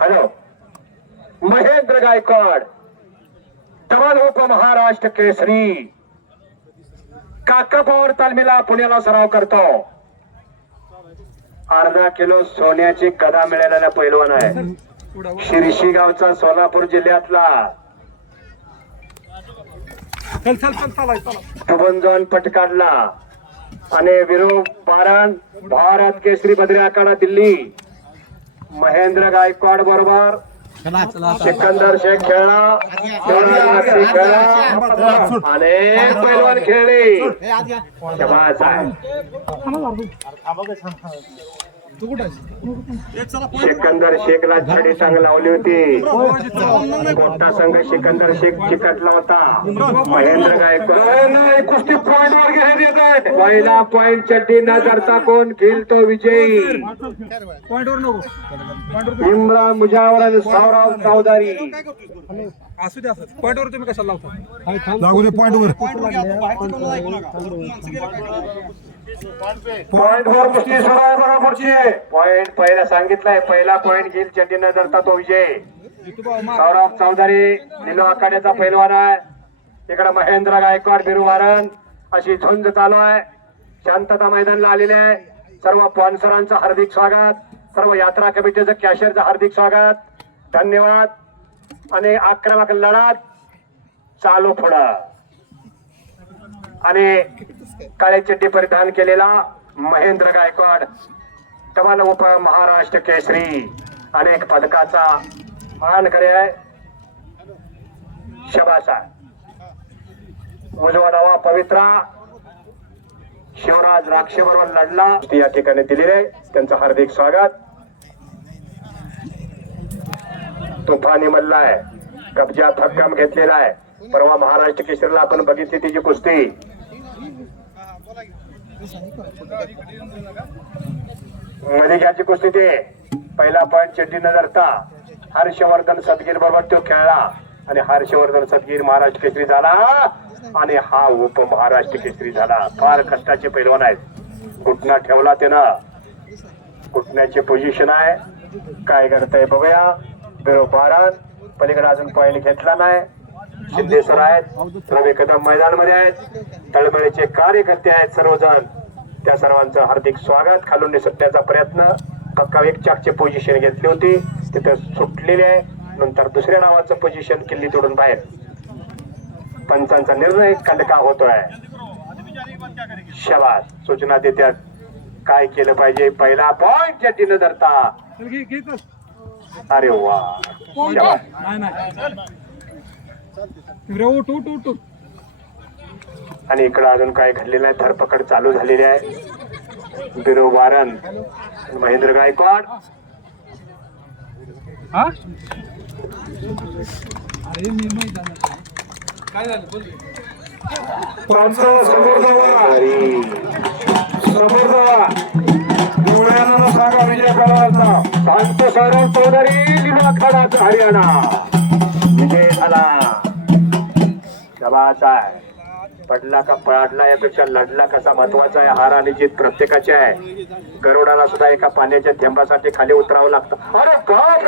Hello Mahendra Gaikwad धवल उपमहाराष्ट्र केसरी काकापोर तालमीला पुण्याला सराव करतो. अर्धा किलो सोन्याची गदा मिळालेला पैलवान आहे. शिरशी गावचा सोलापूर जिल्ह्यातला तुबंजॉन पटकाडला आणि विरोध बारण भारत केसरी बद्री आखाडा दिल्ली महेंद्र गायकवाड बरोबर सिकंदर शेख खेळला अनेक पैलवान खेळले. सिकंदर शेखला छडी टांग लावली होती. मोठा संघ सिकंदर शेख चिकटला होता. महेंद्र गायकवाड कुस्ती पॉइंट वर घेण्यात येत आहे. पहिला पॉइंट चड्डी न करता कोण घेईल तो विजयी. इम्रान मुजावर आणि सौरव चौधरी. असू द्या पॉइंट वर तुम्ही कशाला लावता? लागू दे पॉइंट वर. पॉइंट वर कुस्ती सुरू आहे बरोबरची. पॉइंट पहिला सांगितलंय. पहिला पॉइंट घेईल चड्डी न धरता तो विजय. सौरभ चौधरी निलो आखाड्याचा पैलवान आहे. इकडे महेंद्र गायकवाड बिरुवारण अशी झुंज चालू आहे. शांतता मैदानला आलेले आहे. सर्व स्पॉन्सरांचं हार्दिक स्वागत. सर्व यात्रा कमिटीचं कॅशियरचं हार्दिक स्वागत. धन्यवाद. आणि आक्रमक लढत चालू पुढं. आणि काळे चड्डी परिधान केलेला महेंद्र गायकवाड धवल उपमहाराष्ट्र केसरी अनेक पदकाचा मानकरी आहे. शाबास आहे. उजवा डावा पवित्रा शिवराज राक्षे बरोबर लढला. या ठिकाणी दिलेले त्यांचं हार्दिक स्वागत. तुफानी मल्ला आहे. कब्जा थक्कम घेतलेला आहे. परवा महाराष्ट्र केसरीला आपण बघितली तिची कुस्ती. मलिकाची कुस्ती ते पहिला पॉइंट चड्डी न धरता हर्षवर्धन सदगीर बरोबर तो खेळला आणि हर्षवर्धन सदगीर महाराष्ट्र केसरी झाला आणि हा उपमहाराष्ट्र केसरी झाला. फार कष्टाचे पैलवान आहेत. घुटना ठेवला त्यानं. घुटण्याची पोझिशन आहे. काय करताय बघूया. बिरोबारान पलीकडे अजून पॉइंट घेतला नाही. सिद्धेश्वर आहेत. रवी कदम मैदान मध्ये आहेत. तळमळीचे कार्यकर्ते आहेत सर्वजण. त्या सर्वांचं हार्दिक स्वागत. खालून सुटण्याचा प्रयत्न. पक्का एक चाकची पोझिशन घेतली होती तिथे सुटलेली आहे. नंतर दुसऱ्या नावाचं पोझिशन किल्ली तोडून बाहेर. पंचांचा निर्णय कंडका होतोय. शाबास. सूचना देतात काय केलं पाहिजे. पहिला पॉइंट चड्डी न धरता. अरे वा. आणि इकडं अजून काय घडलेलं आहे. धरपकड चालू झालेली आहे. बिरोबारण महेंद्र गायकवाड. काय झालं बोल. सांगा विजय करायचा. सांगतो सौरव चौधरी निमाखाडाचा हरियाणा विजय झाला. शाबास आहे. पडला का पडला यापेक्षा लढला कसा महत्वाचा आहे. हार आणि जीत प्रत्येकाची आहे. गरुडाला सुद्धा एका पाण्याच्या थेंबासाठी खाली उतरावं लागतं. अरे काय